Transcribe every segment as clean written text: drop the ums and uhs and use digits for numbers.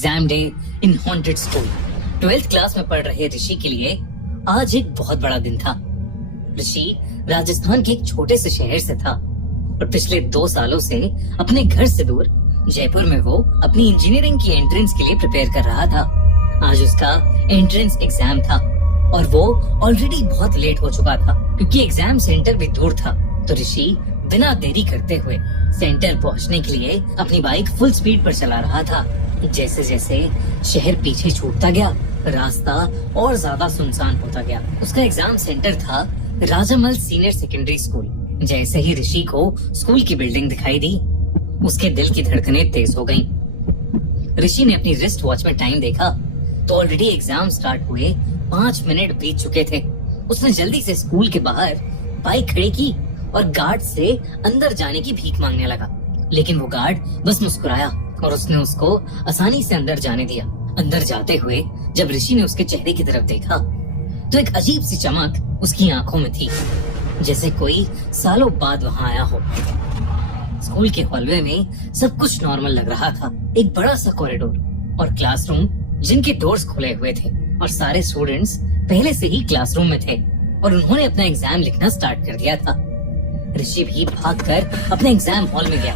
Exam day in haunted school. 12th class में पढ़ रहे ऋषि के लिए आज एक बहुत बड़ा दिन था। ऋषि राजस्थान के एक छोटे से शहर से था और पिछले 2 सालों से अपने घर से दूर जयपुर में वो अपनी इंजीनियरिंग की एंट्रेंस के लिए प्रिपेयर कर रहा था। आज उसका एंट्रेंस एग्जाम था और वो ऑलरेडी बहुत लेट हो चुका था क्योंकि एग्जाम सेंटर भी दूर था। तो ऋषि बिना देरी करते हुए सेंटर पहुंचने के लिए अपनी बाइक फुल स्पीड पर चला रहा था। जैसे जैसे शहर पीछे छूटता गया, रास्ता और ज्यादा सुनसान होता गया। उसका एग्जाम सेंटर था राजामल सीनियर सेकेंडरी स्कूल। जैसे ही ऋषि को स्कूल की बिल्डिंग दिखाई दी, उसके दिल की धड़कनें तेज हो गईं। ऋषि ने अपनी रिस्ट वॉच में टाइम देखा तो ऑलरेडी एग्जाम स्टार्ट हुए 5 मिनट बीत चुके थे। उसने जल्दी से स्कूल के बाहर बाइक खड़ी की और गार्ड से अंदर जाने की भीख मांगने लगा, लेकिन वो गार्ड बस मुस्कुराया और उसने उसको आसानी से अंदर जाने दिया। अंदर जाते हुए जब ऋषि ने उसके चेहरे की तरफ देखा तो एक अजीब सी चमक उसकी आंखों में थी, जैसे कोई सालों बाद वहाँ आया हो। स्कूल के हॉलवे में सब कुछ नॉर्मल लग रहा था। एक बड़ा सा कॉरिडोर और क्लासरूम जिनके डोर्स खुले हुए थे और सारे स्टूडेंट्स पहले से ही क्लासरूम में थे और उन्होंने अपना एग्जाम लिखना स्टार्ट कर दिया था। ऋषि भी भागकर अपने एग्जाम हॉल में गया।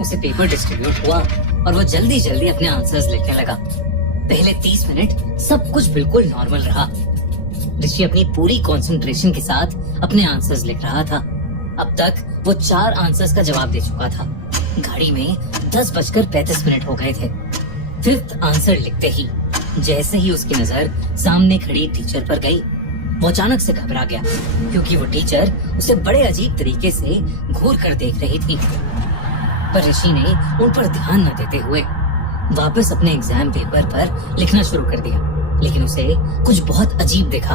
उसे पेपर डिस्ट्रीब्यूट हुआ और वो जल्दी जल्दी अपने आंसर्स लिखने लगा। पहले 30 मिनट सब कुछ बिल्कुल नॉर्मल रहा। ऋषि अपनी पूरी कंसंट्रेशन के साथ अपने आंसर्स लिख रहा था। अब तक वो 4 आंसर्स का जवाब दे चुका था। घड़ी में 10:35 हो गए थे। 5th आंसर लिखते ही जैसे ही उसकी नजर सामने खड़ी टीचर पर गई, वो अचानक से घबरा गया क्योंकि वो टीचर उसे बड़े अजीब तरीके से घूर कर देख रही थी। पर ऋषि ने उन पर ध्यान न देते हुए वापस अपने एग्जाम पेपर पर लिखना शुरू कर दिया, लेकिन उसे कुछ बहुत अजीब देखा।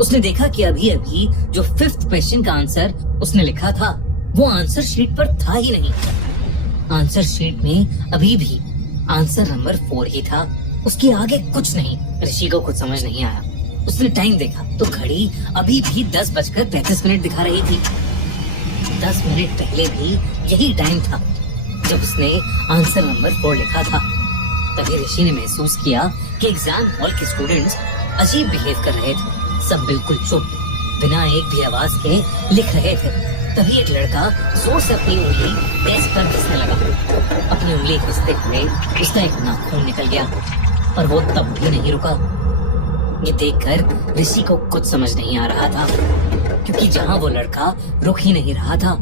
उसने देखा कि अभी अभी जो 5th क्वेश्चन का आंसर उसने लिखा था वो आंसर शीट पर था ही नहीं। आंसर शीट में अभी भी आंसर नंबर 4 ही था, उसके आगे कुछ नहीं। ऋषि को कुछ समझ नहीं आया। उसने टाइम देखा तो घड़ी अभी भी 10:35 दिखा रही थी। 10 मिनट पहले भी यही टाइम था जब उसने आंसर नंबर 4 लिखा था। तभी ऋषि ने महसूस किया कि एग्जाम हॉल के स्टूडेंट्स अजीब बिहेव कर रहे थे। सब बिल्कुल चुप, बिना एक भी आवाज के लिख रहे थे। तभी एक लड़का जोर से अपनी उंगली डेस्क पर घिसने लगा। अपनी उंगली घिसते हुए उसका एक नाखून निकल गया और वो तब भी नहीं रुका। ये देखकर ऋषि को कुछ समझ नहीं आ रहा था क्योंकि जहाँ वो लड़का रुक ही नहीं रहा था,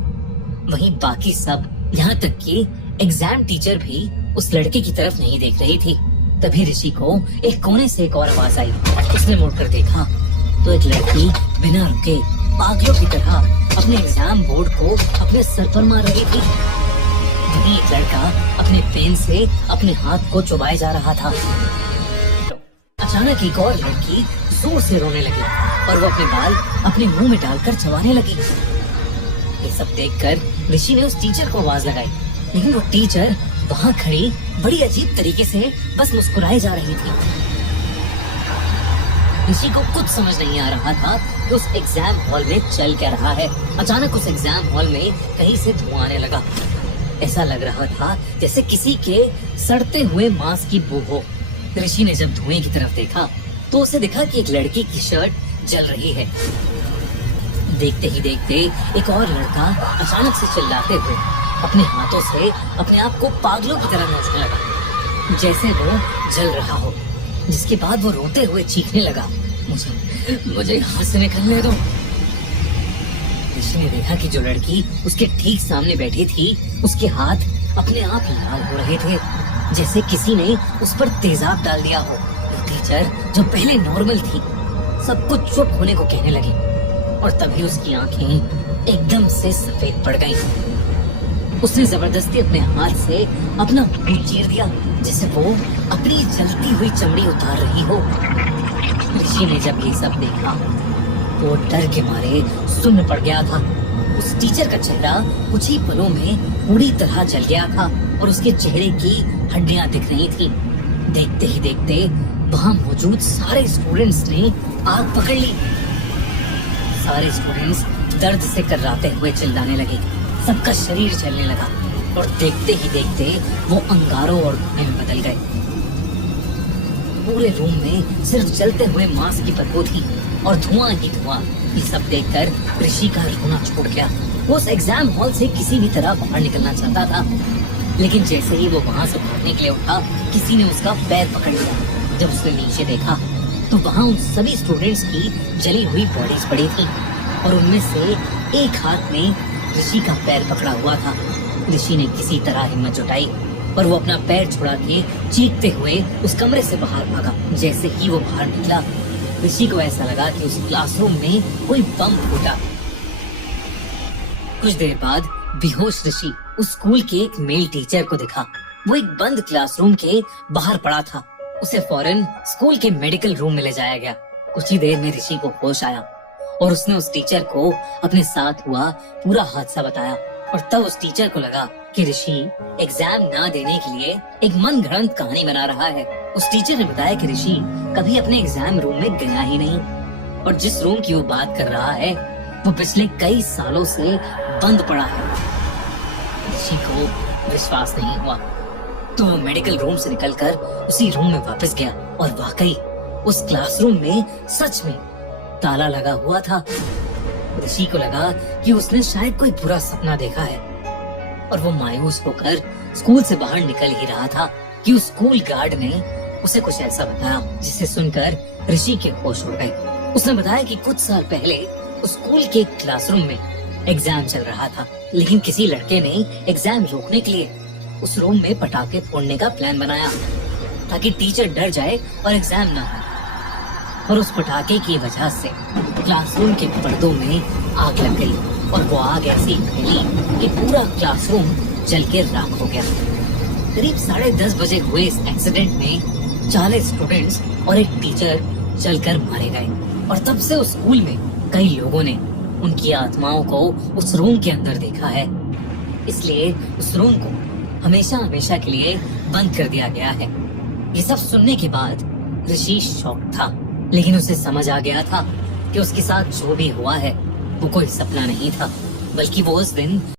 वहीं बाकी सब, यहाँ तक कि एग्जाम टीचर भी उस लड़के की तरफ नहीं देख रही थी। तभी ऋषि को एक कोने से एक और आवाज आई। उसने मुड़कर देखा तो एक लड़की बिना रुके पागलों की तरह अपने एग्जाम बोर्ड को अपने सर पर मार रही थी। वहीं एक लड़का अपने पेन से अपने हाथ को चुभाए जा रहा था। अचानक एक और लड़की जोर से रोने लगी और वो अपने बाल अपने मुंह में डालकर चबाने लगी। ये सब देखकर ऋषि ने उस टीचर को आवाज लगाई, लेकिन वो टीचर वहाँ खड़ी बड़ी अजीब तरीके से बस मुस्कुराए जा रही थी। ऋषि को कुछ समझ नहीं आ रहा था कि उस एग्जाम हॉल में चल क्या रहा है। अचानक उस एग्जाम हॉल में कहीं से धुआं आने लगा। ऐसा लग रहा था जैसे किसी के सड़ते हुए मांस की बू हो। ऋषि ने जब धुएं की तरफ देखा तो उसे दिखा कि एक लड़की की शर्ट जल रही है। देखते ही देखते एक और लड़का अचानक से चिल्लाते हुए अपने हाथों से अपने आप को पागलों की तरह नोचने लगा, जैसे वो जल रहा हो। जिसके बाद वो रोते हुए चीखने लगा, मुझे यहाँ से निकलने दो। ऋषि ने देखा कि जो लड़की उसके ठीक सामने बैठी थी, उसके हाथ अपने आप लाल हो रहे थे, जैसे किसी ने उस पर तेजाब डाल दिया हो। टीचर जो पहले नॉर्मल थी, सब कुछ चुप होने को कहने लगी और तभी उसकी आंखें एकदम से सफेद पड़ गईं। उसने जबरदस्ती अपने हाथ से अपना मुंह चीर दिया, जैसे वो अपनी जलती हुई चमड़ी उतार रही हो। ऋषि ने जब ये सब देखा तो डर के मारे सुन्न पड़ गया था। उस टीचर का चेहरा कुछ ही पलों में पूरी तरह जल गया था और उसके चेहरे की हड्डियां दिख रही थी। देखते ही देखते वहाँ मौजूद सारे स्टूडेंट्स ने आग पकड़ ली। सारे स्टूडेंट्स दर्द से कर्राते हुए चिल्लाने लगे। सबका शरीर जलने लगा और देखते ही देखते वो अंगारों और धुएं में बदल गए। पूरे रूम में सिर्फ जलते हुए मांस की बदबू थी और धुआं ही धुआं। ये सब देखकर ऋषि का रोना छूट गया। वो उस एग्जाम हॉल से किसी भी तरह बाहर निकलना चाहता था, लेकिन जैसे ही वो वहाँ से भागने के लिए उठा, किसी ने उसका पैर पकड़ लिया। जब उसने नीचे देखा तो वहाँ उन सभी स्टूडेंट्स की जली हुई बॉडीज पड़ी थी और उनमें से एक हाथ में ऋषि का पैर पकड़ा हुआ था। ऋषि ने किसी तरह हिम्मत जुटाई और वो अपना पैर छुड़ा के चीखते हुए उस कमरे से बाहर भागा। जैसे ही वो बाहर निकला, ऋषि को ऐसा लगा कि उस क्लासरूम में कोई बम फूटा। कुछ देर बाद बेहोश ऋषि उस स्कूल के एक मेल टीचर को दिखा। वो एक बंद क्लासरूम के बाहर पड़ा था। उसे फौरन स्कूल के मेडिकल रूम में ले जाया गया। कुछ ही देर में ऋषि को होश आया और उसने उस टीचर को अपने साथ हुआ पूरा हादसा बताया। और तब उस टीचर को लगा कि ऋषि एग्जाम ना देने के लिए एक मनगढ़ंत कहानी बना रहा है। उस टीचर ने बताया कि ऋषि कभी अपने एग्जाम रूम में गया ही नहीं और जिस रूम की वो बात कर रहा है वो पिछले कई सालों से बंद पड़ा है। ऋषि को विश्वास नहीं हुआ तो वो मेडिकल रूम से निकलकर उसी रूम में वापस गया और वाकई उस क्लासरूम में सच में ताला लगा हुआ था। ऋषि को लगा कि उसने शायद कोई बुरा सपना देखा है और वो मायूस होकर स्कूल से बाहर निकल ही रहा था कि उस स्कूल गार्ड ने उसे कुछ ऐसा बताया जिसे सुनकर ऋषि के होश उड़ गए। उसने बताया कि कुछ साल पहले उस स्कूल के क्लासरूम में एग्जाम चल रहा था, लेकिन किसी लड़के ने एग्जाम रोकने के लिए उस रूम में पटाखे फोड़ने का प्लान बनाया ताकि टीचर डर जाए और एग्जाम ना हो। और उस पटाखे की वजह से क्लासरूम के पर्दों में आग लग गई और वो आग ऐसी फैली कि पूरा क्लासरूम जल के राख हो गया। करीब 10:30 बजे हुए इस एक्सीडेंट में 40 स्टूडेंट्स और एक टीचर जलकर मारे गए और तब से उस स्कूल में कई लोगों ने उनकी आत्माओं को उस रूम के अंदर देखा है। इसलिए उस रूम को हमेशा हमेशा के लिए बंद कर दिया गया है। ये सब सुनने के बाद ऋषि शॉक था, लेकिन उसे समझ आ गया था कि उसके साथ जो भी हुआ है वो कोई सपना नहीं था, बल्कि वो उस दिन